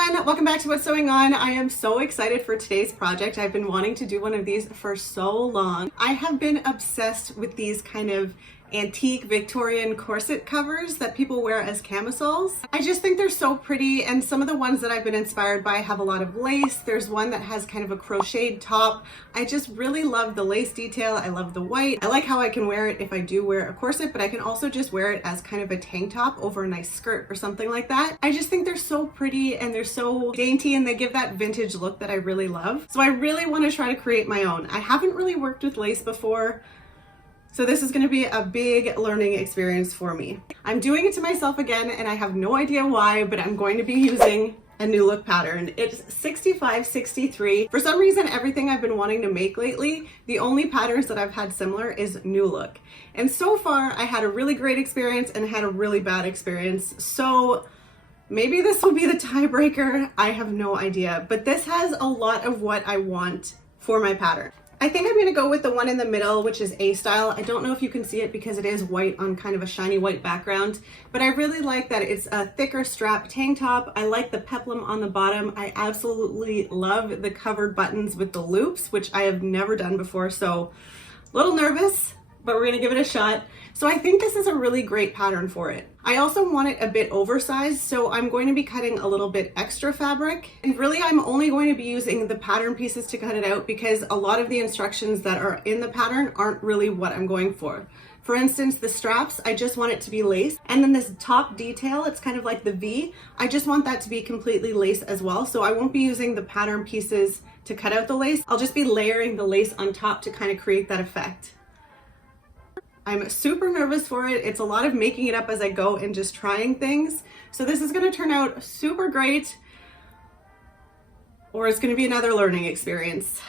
everyone, welcome back to What's Sewing On. I am so excited for today's project. I've been wanting to do one of these for so long. I have been obsessed with these kind of antique Victorian corset covers that people wear as camisoles. I just think they're so pretty, and some of the ones that I've been inspired by have a lot of lace. There's one that has kind of a crocheted top. I just really love the lace detail. I love the white. I like how I can wear it if I do wear a corset, but I can also just wear it as kind of a tank top over a nice skirt or something like that. I just think they're so pretty and they're so dainty, and they give that vintage look that I really love. So I really want to try to create my own. I haven't really worked with lace before, so this is going to be a big learning experience for me. I'm doing it to myself again, and I have no idea why, but I'm going to be using a new look pattern. It's 6563. For some reason, everything I've been wanting to make lately, the only patterns that I've had similar is new look. And so far, I had a really great experience and had a really bad experience. So maybe this will be the tiebreaker. I have no idea, but this has a lot of what I want for my pattern. I think I'm gonna go with the one in the middle, which is A style. I don't know if you can see it because it is white on kind of a shiny white background, but I really like that it's a thicker strap tank top. I like the peplum on the bottom. I absolutely love the covered buttons with the loops, which I have never done before, so a little nervous, but we're gonna give it a shot. So I think this is a really great pattern for it. I also want it a bit oversized, so I'm going to be cutting a little bit extra fabric. And really, I'm only going to be using the pattern pieces to cut it out because a lot of the instructions that are in the pattern aren't really what I'm going for. For instance, the straps, I just want it to be lace. And then this top detail, it's kind of like the V. I just want that to be completely lace as well. So I won't be using the pattern pieces to cut out the lace. I'll just be layering the lace on top to kind of create that effect. I'm super nervous for it. It's a lot of making it up as I go and just trying things. So this is gonna turn out super great, or it's gonna be another learning experience.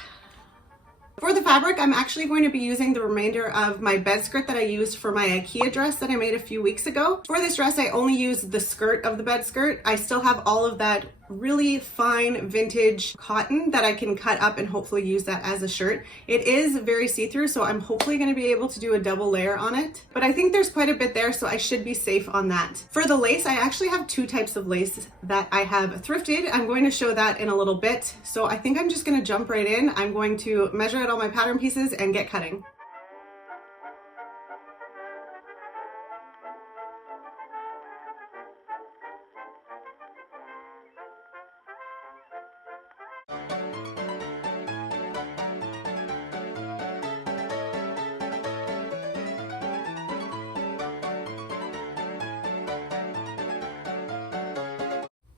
For the fabric, I'm actually going to be using the remainder of my bed skirt that I used for my IKEA dress that I made a few weeks ago. For this dress, I only used the skirt of the bed skirt. I still have all of that really fine vintage cotton that I can cut up and hopefully use that as a shirt. It is very see-through, so I'm hopefully going to be able to do a double layer on it. But I think there's quite a bit there, so I should be safe on that. For the lace, I actually have two types of lace that I have thrifted. I'm going to show that in a little bit. So I think I'm just going to jump right in. I'm going to measure out all my pattern pieces and get cutting.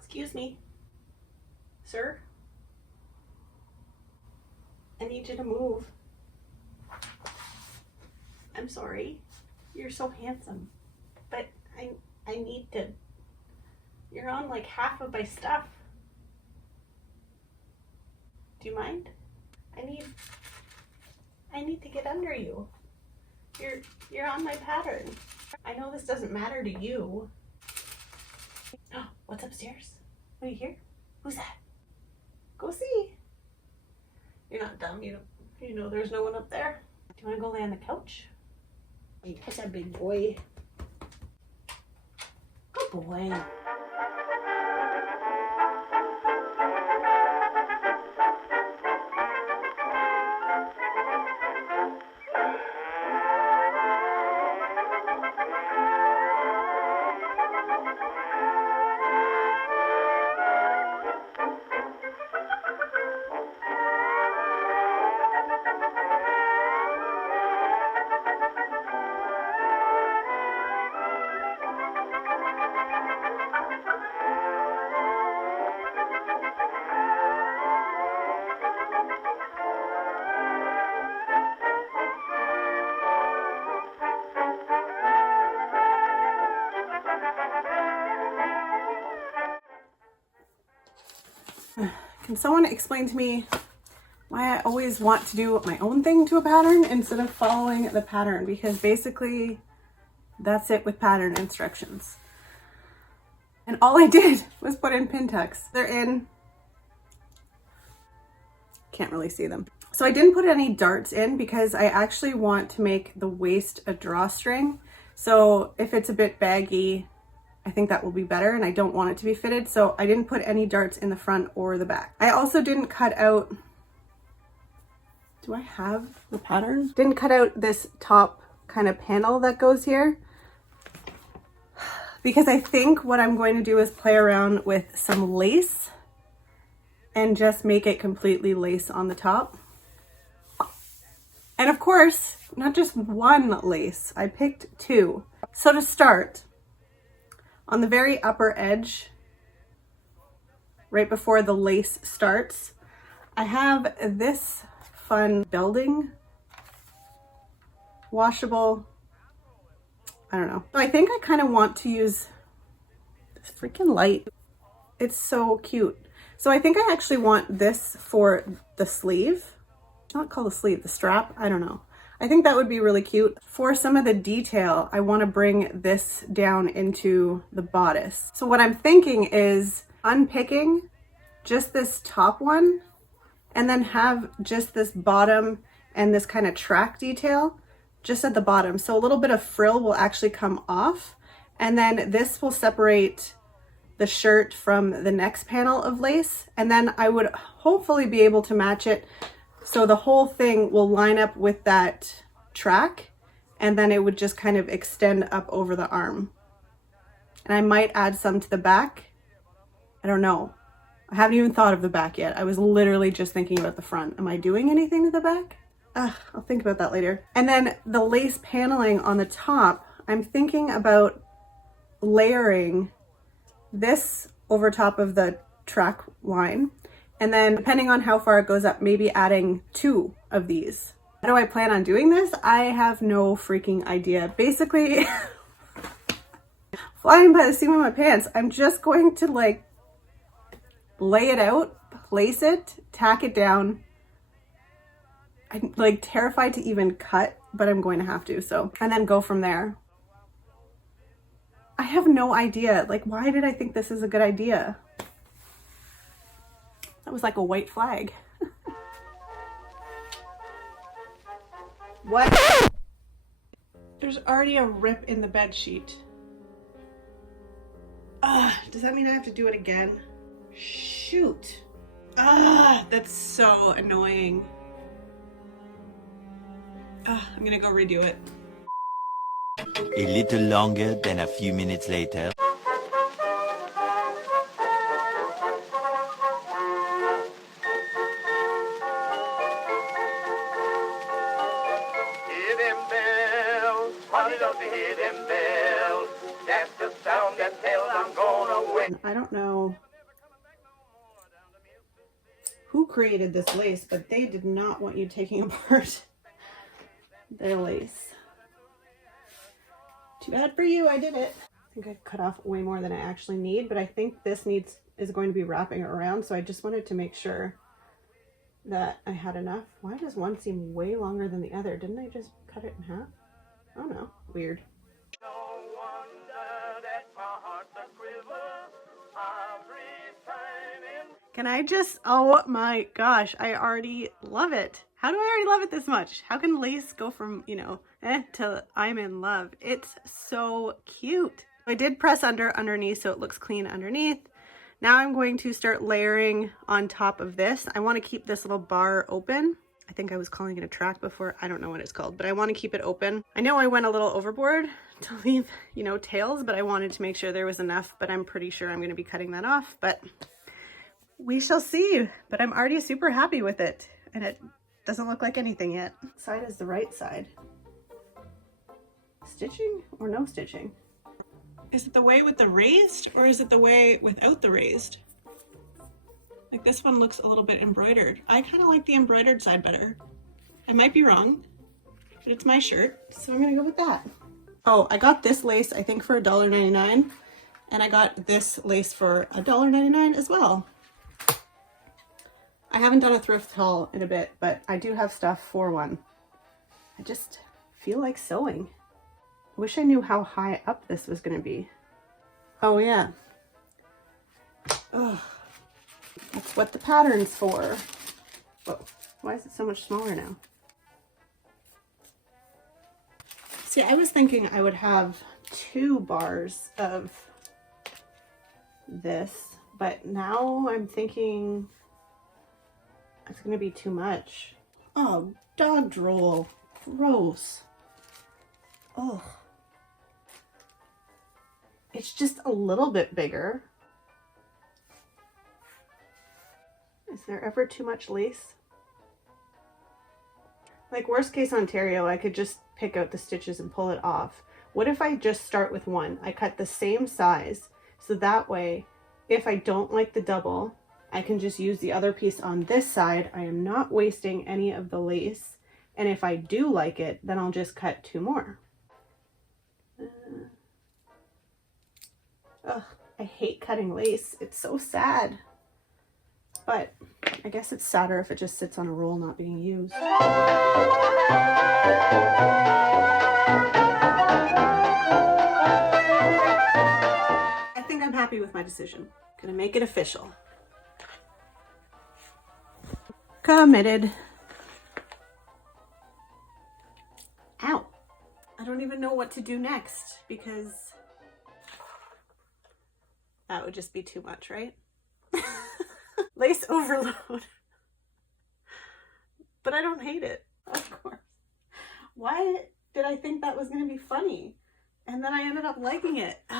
Excuse me, sir? I need you to move. I'm sorry. You're so handsome, but I need to. You're on like half of my stuff. Do you mind? I need to get under you. You're on my pattern. I know this doesn't matter to you. Oh, what's upstairs? What do you hear? Who's that? Go see. You're not dumb. You know there's no one up there. Do you want to go lay on the couch? That's a big boy. Good boy. Can someone explain to me why I always want to do my own thing to a pattern instead of following the pattern? Because basically that's it with pattern instructions. And all I did was put in pin tucks. They're in. Can't really see them. So I didn't put any darts in because I actually want to make the waist a drawstring. So if it's a bit baggy, I think that will be better, and I don't want it to be fitted, so I didn't put any darts in the front or the back. I also didn't cut out, do I have the pattern? Didn't cut out this top kind of panel that goes here, because I think what I'm going to do is play around with some lace and just make it completely lace on the top. And of course, not just one lace, I picked two. So to start, on the very upper edge, right before the lace starts, I have this fun building, washable, I don't know. I think I kind of want to use this freaking light. It's so cute. So I think I actually want this for the sleeve. Not called the sleeve, the strap, I don't know. I think that would be really cute. For some of the detail, I want to bring this down into the bodice. So what I'm thinking is unpicking just this top one and then have just this bottom and this kind of track detail just at the bottom. So a little bit of frill will actually come off, and then this will separate the shirt from the next panel of lace. And then I would hopefully be able to match it so the whole thing will line up with that track, and then it would just kind of extend up over the arm. And I might add some to the back. I don't know. I haven't even thought of the back yet. I was literally just thinking about the front. Am I doing anything to the back? I'll think about that later. And then the lace paneling on the top, I'm thinking about layering this over top of the track line. And then depending on how far it goes up, maybe adding two of these. How do I plan on doing this? I have no freaking idea. Basically, flying by the seat of my pants, I'm just going to like lay it out, place it, tack it down. I'm like terrified to even cut, but I'm going to have to, so. And then go from there. I have no idea. Like, why did I think this is a good idea? That was like a white flag. What? There's already a rip in the bed sheet. Does that mean I have to do it again? Shoot. That's so annoying. I'm gonna go redo it. A little longer than a few minutes later. Hear them bells, honey, don't you hear them bells? That's the sound that tells I'm gonna win. I don't know who created this lace, but they did not want you taking apart their lace. Too bad for you, I did it. I think I cut off way more than I actually need, but I think this is going to be wrapping around, so I just wanted to make sure that I had enough. Why does one seem way longer than the other? Didn't I just cut it in half? I don't know. Weird. No wonder that my heart's a quiver every time in. Can I just, oh my gosh, I already love it. How do I already love it this much? How can lace go from, you know, to I'm in love? It's so cute. I did press underneath so it looks clean underneath. Now I'm going to start layering on top of this. I want to keep this little bar open. I think I was calling it a track before. I don't know what it's called, but I want to keep it open. I know I went a little overboard to leave, you know, tails, but I wanted to make sure there was enough, but I'm pretty sure I'm going to be cutting that off, but we shall see. But I'm already super happy with it, and it doesn't look like anything yet. What side is the right side? Stitching or no stitching? Is it the way with the raised or is it the way without the raised? Like this one looks a little bit embroidered. I kind of like the embroidered side better. I might be wrong, but it's my shirt, so I'm gonna go with that. Oh, I got this lace, I think for $1.99, and I got this lace for $1.99 as well. I haven't done a thrift haul in a bit, but I do have stuff for one. I just feel like sewing. I wish I knew how high up this was going to be. Oh yeah. Oh, that's what the pattern's for. Whoa, why is it so much smaller now? See, I was thinking I would have 2 bars of this, but now I'm thinking it's gonna be too much. Oh, dog drool, gross. Oh, it's just a little bit bigger. Is there ever too much lace? Like worst case Ontario, I could just pick out the stitches and pull it off. What if I just start with one? I cut the same size, so that way, if I don't like the double, I can just use the other piece on this side. I am not wasting any of the lace. And if I do like it, then I'll just cut two more. Ugh, I hate cutting lace. It's so sad. But I guess it's sadder if it just sits on a roll not being used. I think I'm happy with my decision. Gonna make it official. Committed. Ow. I don't even know what to do next because that would just be too much, right? Lace overload. But I don't hate it, of course. Why did I think that was going to be funny? And then I ended up liking it. They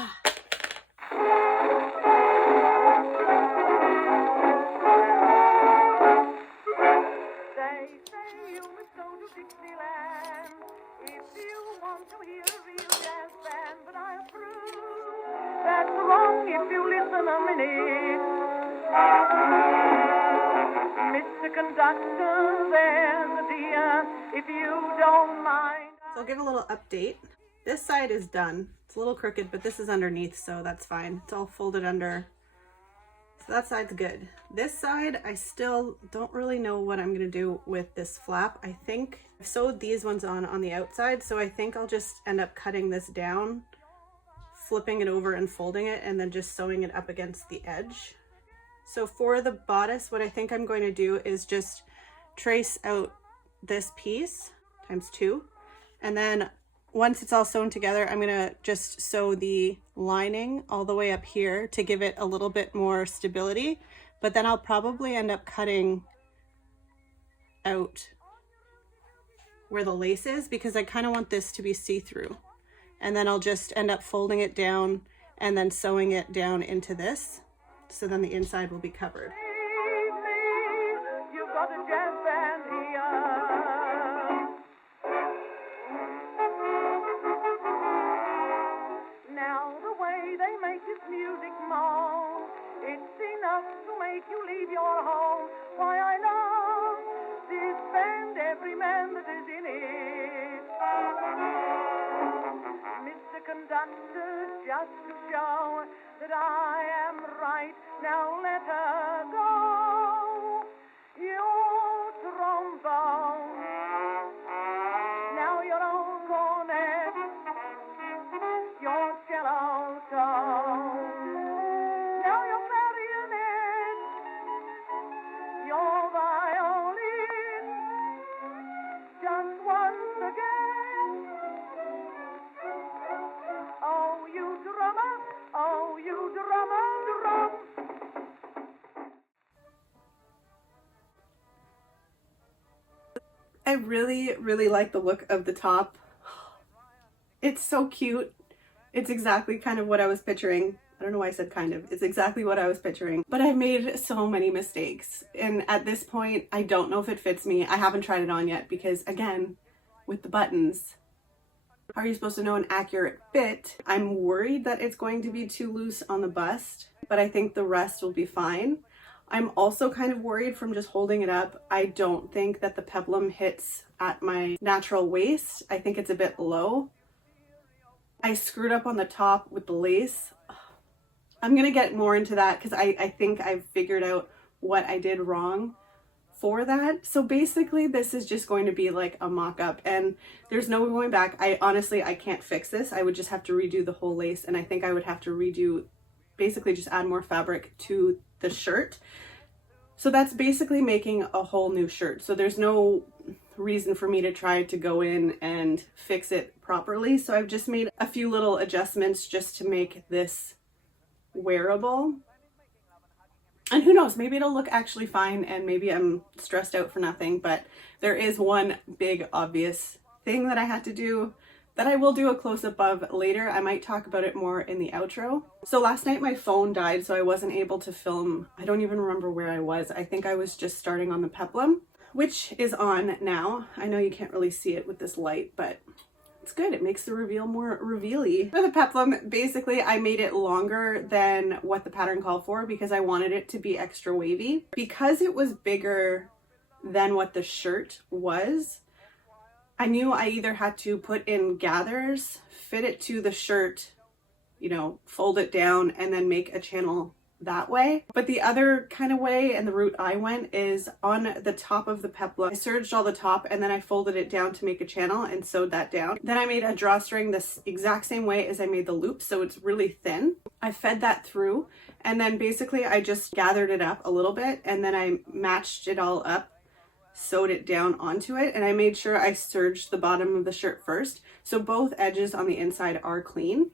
say you must go to Dixieland if you want to hear a real jazz band, but I approve. That's wrong if you listen a minute. Mr. Conductor, there's a dear, if you don't mind. So I'll give a little update. This side is done. It's a little crooked, but this is underneath, so that's fine. It's all folded under. So that side's good. This side, I still don't really know what I'm gonna do with this flap. I think I've sewed these ones on the outside, so I think I'll just end up cutting this down, flipping it over and folding it, and then just sewing it up against the edge. So for the bodice, what I think I'm going to do is just trace out this piece times 2. And then once it's all sewn together, I'm gonna just sew the lining all the way up here to give it a little bit more stability. But then I'll probably end up cutting out where the lace is because I kind of want this to be see-through. And then I'll just end up folding it down and then sewing it down into this. So then the inside will be covered. You've got a jazz band here. Now the way they make this music moan, it's enough to make you leave your home. Why I love this band, every man that is in it. Mr. Conductor, just to show that I am right, now let her go. Your trombone, now your old cornet, your cello tone, now your marionette, your violin, just once again. Oh, you drummer, oh, you drummer, drum. I really, really like the look of the top. It's so cute. It's exactly kind of what I was picturing. I don't know why I said kind of. It's exactly what I was picturing. But I made so many mistakes. And at this point, I don't know if it fits me. I haven't tried it on yet because, again, with the buttons, how are you supposed to know an accurate fit? I'm worried that it's going to be too loose on the bust, but I think the rest will be fine. I'm also kind of worried from just holding it up. I don't think that the peplum hits at my natural waist. I think it's a bit low. I screwed up on the top with the lace. I'm gonna get more into that because I think I've figured out what I did wrong for that. So basically this is just going to be like a mock-up and there's no going back. I can't fix this. I would just have to redo the whole lace, and I think I would have to redo, basically just add more fabric to the shirt. So that's basically making a whole new shirt. So there's no reason for me to try to go in and fix it properly. So I've just made a few little adjustments just to make this wearable. And who knows, maybe it'll look actually fine and maybe I'm stressed out for nothing, but there is one big obvious thing that I had to do that I will do a close-up of later. I might talk about it more in the outro. So last night my phone died, so I wasn't able to film. I don't even remember where I was. I think I was just starting on the peplum, which is on now. I know you can't really see it with this light, but it's good. It makes the reveal more reveal-y. For the peplum, basically I made it longer than what the pattern called for because I wanted it to be extra wavy. Because it was bigger than what the shirt was, I knew I either had to put in gathers, fit it to the shirt, you know, fold it down, and then make a channel that way. But the other kind of way and the route I went is on the top of the peplum. I serged all the top and then I folded it down to make a channel and sewed that down. Then I made a drawstring this exact same way as I made the loop, so it's really thin. I fed that through and then basically I just gathered it up a little bit and then I matched it all up, sewed it down onto it, and I made sure I serged the bottom of the shirt first so both edges on the inside are clean.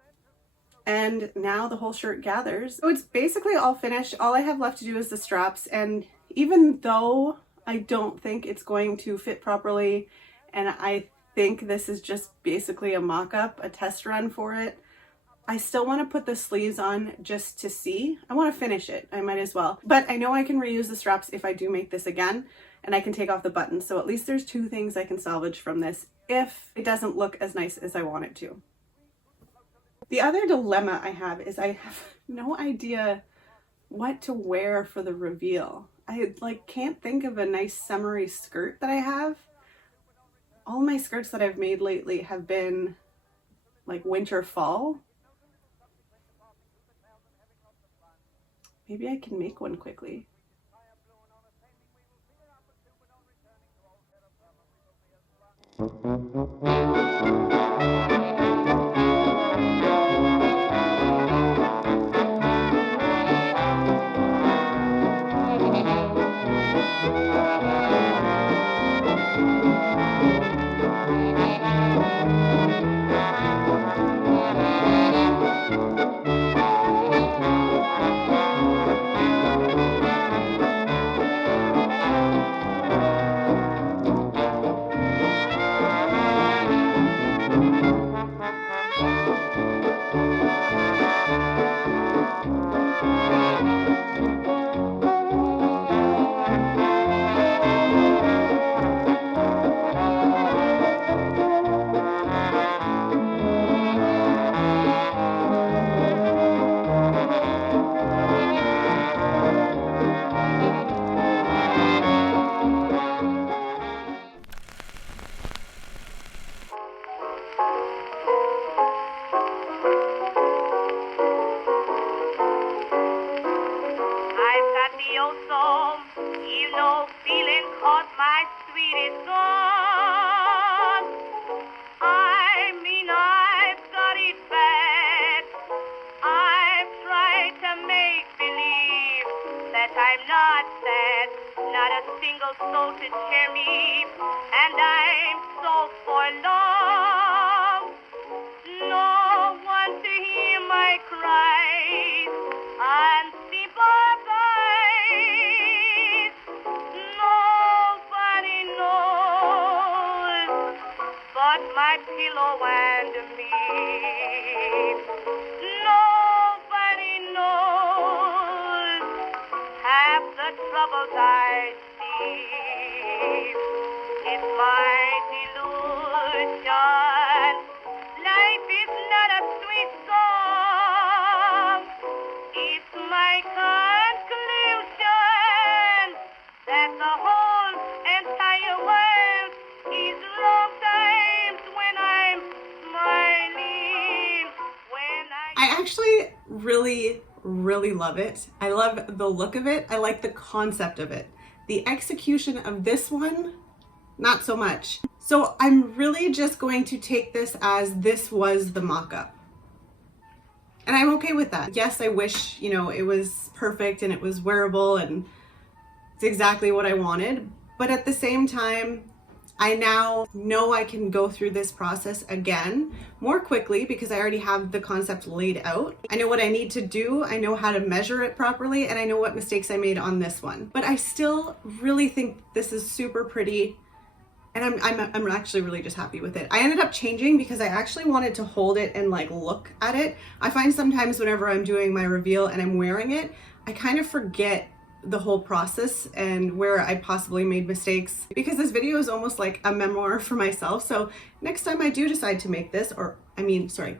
And now the whole shirt gathers. So it's basically all finished. All I have left to do is the straps, and even though I don't think it's going to fit properly and I think this is just basically a mock-up, a test run for it, I still want to put the sleeves on just to see. I want to finish it, I might as well. But I know I can reuse the straps if I do make this again, and I can take off the buttons. So at least there's two things I can salvage from this if it doesn't look as nice as I want it to. The other dilemma I have is I have no idea what to wear for the reveal. I can't think of a nice summery skirt that I have. All my skirts that I've made lately have been like winter fall. Maybe I can make one quickly. Really love it. I love the look of it. I like the concept of it. The execution of this one, not so much. So I'm really just going to take this as this was the mock-up. And I'm okay with that. Yes, I wish, you know, it was perfect and it was wearable and it's exactly what I wanted. But at the same time, I now know I can go through this process again more quickly because I already have the concept laid out. I know what I need to do, I know how to measure it properly, and I know what mistakes I made on this one. But I still really think this is super pretty, and I'm actually really just happy with it. I ended up changing because I actually wanted to hold it and like look at it. I find sometimes whenever I'm doing my reveal and I'm wearing it, I kind of forget the whole process and where I possibly made mistakes, because this video is almost like a memoir for myself. So next time I do decide to make this,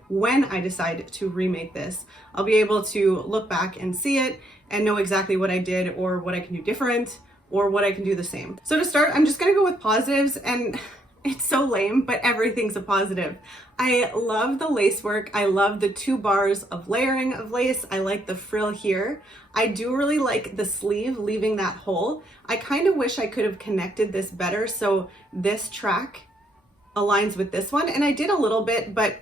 when I decide to remake this, I'll be able to look back and see it and know exactly what I did or what I can do different or what I can do the same. So to start, I'm just gonna go with positives, and it's so lame, but everything's a positive. I love the lace work. I love the 2 bars of layering of lace. I like the frill here. I do really like the sleeve, leaving that hole. I kind of wish I could have connected this better so this track aligns with this one. And I did a little bit, but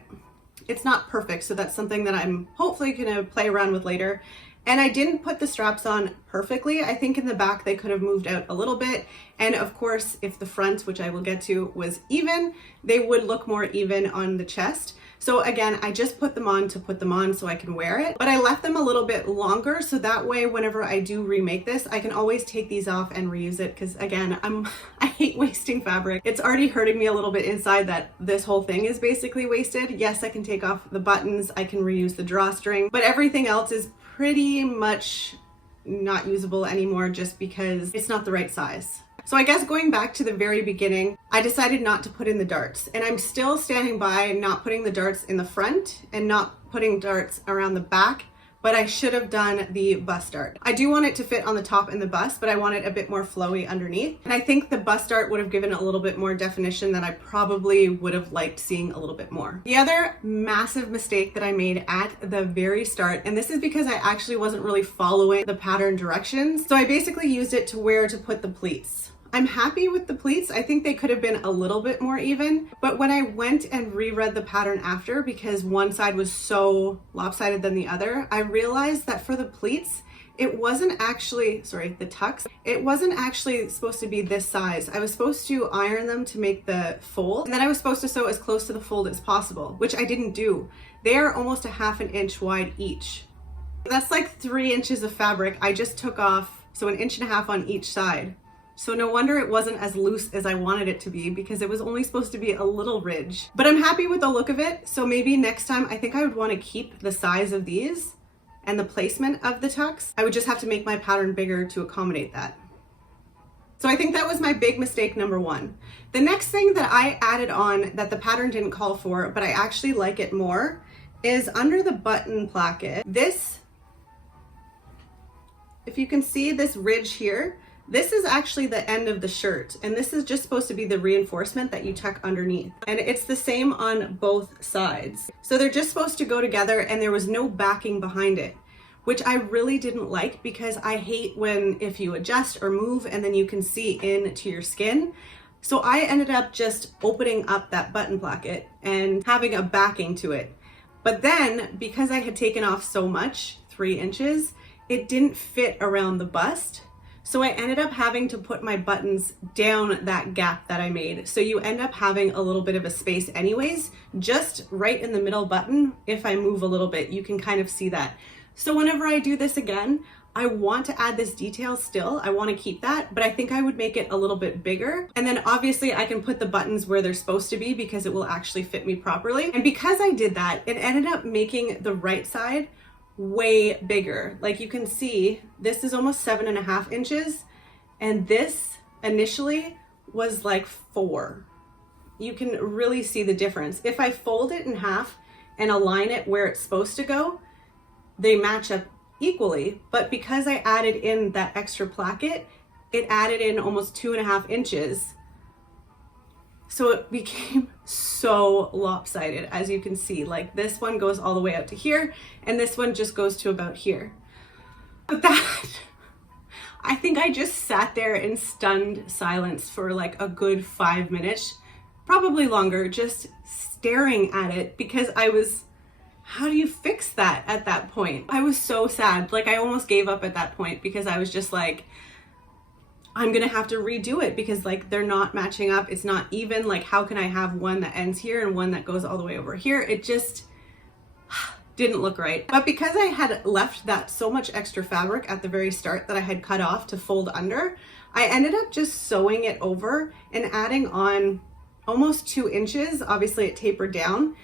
it's not perfect. So that's something that I'm hopefully gonna play around with later. And I didn't put the straps on perfectly. I think in the back they could have moved out a little bit. And of course, if the front, which I will get to, was even, they would look more even on the chest. So again, I just put them on to put them on so I can wear it. But I left them a little bit longer so that way whenever I do remake this, I can always take these off and reuse it, because again, I hate wasting fabric. It's already hurting me a little bit inside that this whole thing is basically wasted. Yes, I can take off the buttons, I can reuse the drawstring, but everything else is pretty much not usable anymore just because it's not the right size. So I guess going back to the very beginning, I decided not to put in the darts, and I'm still standing by not putting the darts in the front and not putting darts around the back, but I should have done the bust dart. I do want it to fit on the top and the bust, but I want it a bit more flowy underneath. And I think the bust dart would have given it a little bit more definition that I probably would have liked seeing a little bit more. The other massive mistake that I made at the very start, and this is because I actually wasn't really following the pattern directions, so I basically used it to where to put the pleats. I'm happy with the pleats. I think they could have been a little bit more even, but when I went and reread the pattern after, because one side was so lopsided than the other, I realized that for the pleats, it wasn't actually, the tucks, it wasn't actually supposed to be this size. I was supposed to iron them to make the fold, and then I was supposed to sew as close to the fold as possible, which I didn't do. They are almost a ½ inch wide each. That's like 3 inches of fabric I just took off, so 1.5 inches on each side. So no wonder it wasn't as loose as I wanted it to be, because it was only supposed to be a little ridge. But I'm happy with the look of it, so maybe next time I think I would want to keep the size of these and the placement of the tucks. I would just have to make my pattern bigger to accommodate that. So I think that was my big mistake number 1. The next thing that I added on that the pattern didn't call for, but I actually like it more, is under the button placket. This, if you can see this ridge here, this is actually the end of the shirt, and this is just supposed to be the reinforcement that you tuck underneath. And it's the same on both sides. So they're just supposed to go together, and there was no backing behind it, which I really didn't like, because I hate when if you adjust or move and then you can see into your skin. So I ended up just opening up that button placket and having a backing to it. But then because I had taken off so much, 3 inches, it didn't fit around the bust. So I ended up having to put my buttons down that gap that I made. So you end up having a little bit of a space anyways, just right in the middle button. If I move a little bit, you can kind of see that. So whenever I do this again, I want to add this detail still. I want to keep that, but I think I would make it a little bit bigger. And then obviously I can put the buttons where they're supposed to be because it will actually fit me properly. And because I did that, it ended up making the right side way bigger. Like you can see, this is almost 7.5 inches, and this initially was like 4. You can really see the difference. If I fold it in half and align it where it's supposed to go, they match up equally. But because I added in that extra placket, it added in almost 2.5 inches. So it became so lopsided, as you can see. Like this one goes all the way out to here, and this one just goes to about here. But that, I think I just sat there in stunned silence for like a good 5 minutes, probably longer, just staring at it, because I was, how do you fix that at that point? I was so sad. Like I almost gave up at that point, because I was just like, I'm gonna have to redo it because like they're not matching up. It's not even. Like, how can I have one that ends here and one that goes all the way over here? It just didn't look right. But because I had left that so much extra fabric at the very start that I had cut off to fold under, I ended up just sewing it over and adding on almost 2 inches. Obviously it tapered down.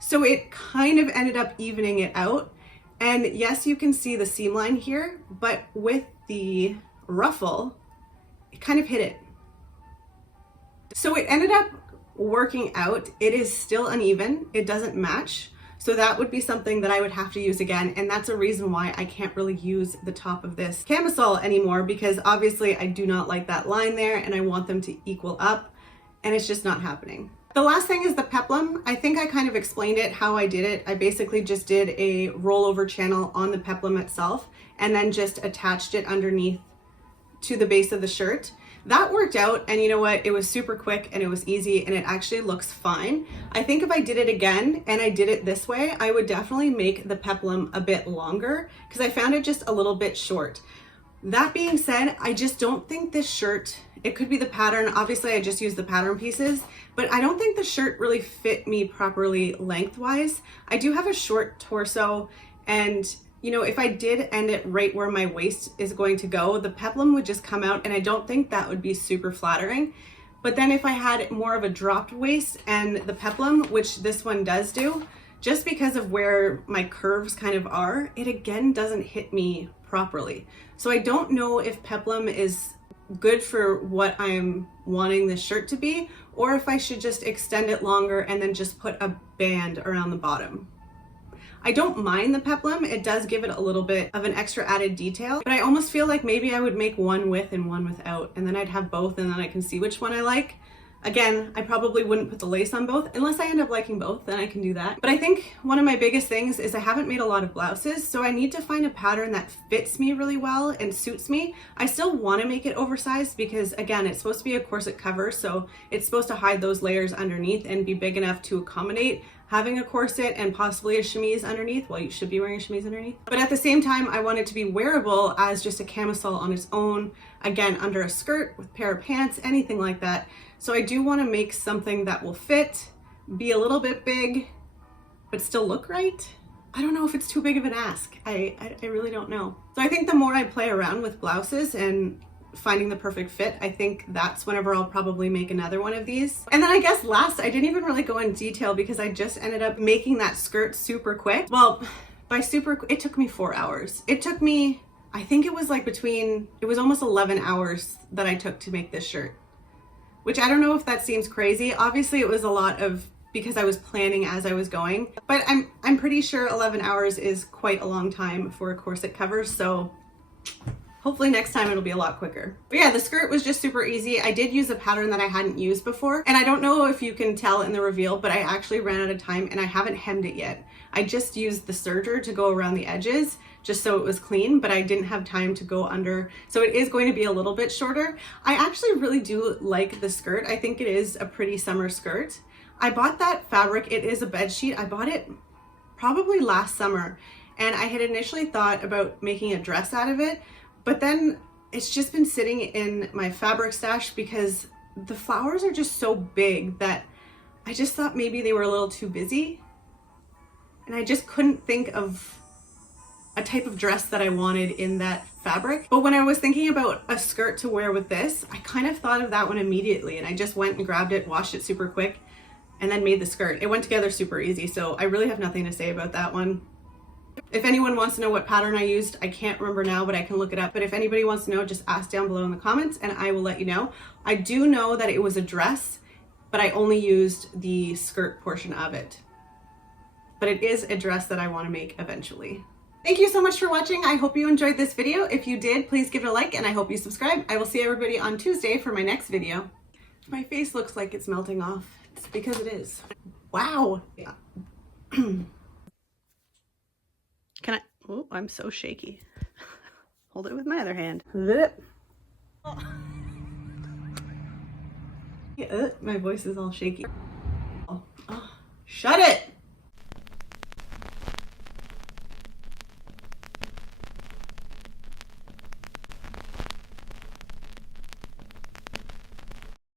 So it kind of ended up evening it out. And yes, you can see the seam line here, but with the ruffle, it kind of hit it. So it ended up working out. It is still uneven. It doesn't match. So that would be something that I would have to use again. And that's a reason why I can't really use the top of this camisole anymore, because obviously I do not like that line there and I want them to equal up, and it's just not happening. The last thing is the peplum. I think I kind of explained it, how I did it. I basically just did a rollover channel on the peplum itself and then just attached it underneath to the base of the shirt. That worked out, and you know what? It was super quick and it was easy and it actually looks fine. I think if I did it again and I did it this way, I would definitely make the peplum a bit longer because I found it just a little bit short. That being said, I just don't think this shirt, it could be the pattern. Obviously I just used the pattern pieces, but I don't think the shirt really fit me properly lengthwise. I do have a short torso, and you know, if I did end it right where my waist is going to go, the peplum would just come out and I don't think that would be super flattering. But then if I had more of a dropped waist and the peplum, which this one does do, just because of where my curves kind of are, it again doesn't hit me properly. So I don't know if peplum is good for what I'm wanting this shirt to be, or if I should just extend it longer and then just put a band around the bottom. I don't mind the peplum. It does give it a little bit of an extra added detail, but I almost feel like maybe I would make one with and one without, and then I'd have both and then I can see which one I like. Again, I probably wouldn't put the lace on both unless I end up liking both, then I can do that. But I think one of my biggest things is I haven't made a lot of blouses, so I need to find a pattern that fits me really well and suits me. I still want to make it oversized because again, it's supposed to be a corset cover, so it's supposed to hide those layers underneath and be big enough to accommodate having a corset and possibly a chemise underneath. Well, you should be wearing a chemise underneath. But at the same time, I want it to be wearable as just a camisole on its own, again, under a skirt with a pair of pants, anything like that. So I do want to make something that will fit, be a little bit big, but still look right. I don't know if it's too big of an ask. I really don't know. So I think the more I play around with blouses and finding the perfect fit, I think that's whenever I'll probably make another one of these. And then I guess last, I didn't even really go in detail because I just ended up making that skirt super quick. Well, by super, it took me 4 hours. It took me, I think it was like it was almost 11 hours that I took to make this shirt, which I don't know if that seems crazy. Obviously it was a lot of, because I was planning as I was going, but I'm pretty sure 11 hours is quite a long time for a corset cover. So hopefully next time it'll be a lot quicker. But yeah, the skirt was just super easy. I did use a pattern that I hadn't used before, and I don't know if you can tell in the reveal, but I actually ran out of time and I haven't hemmed it yet. I just used the serger to go around the edges just so it was clean, but I didn't have time to go under. So it is going to be a little bit shorter. I actually really do like the skirt. I think it is a pretty summer skirt. I bought that fabric. It is a bed sheet. I bought it probably last summer, and I had initially thought about making a dress out of it, but then it's just been sitting in my fabric stash because the flowers are just so big that I just thought maybe they were a little too busy. And I just couldn't think of a type of dress that I wanted in that fabric. But when I was thinking about a skirt to wear with this, I kind of thought of that one immediately, and I just went and grabbed it, washed it super quick, and then made the skirt. It went together super easy, so I really have nothing to say about that one. If anyone wants to know what pattern I used, I can't remember now, but I can look it up. But if anybody wants to know, just ask down below in the comments and I will let you know. I do know that it was a dress, but I only used the skirt portion of it. But it is a dress that I want to make eventually. Thank you so much for watching. I hope you enjoyed this video. If you did, please give it a like and I hope you subscribe. I will see everybody on Tuesday for my next video. My face looks like it's melting off. It's because it is. Wow. Yeah. Can I? Oh, I'm so shaky. Hold it with my other hand. Yeah, my voice is all shaky. Oh, shut it!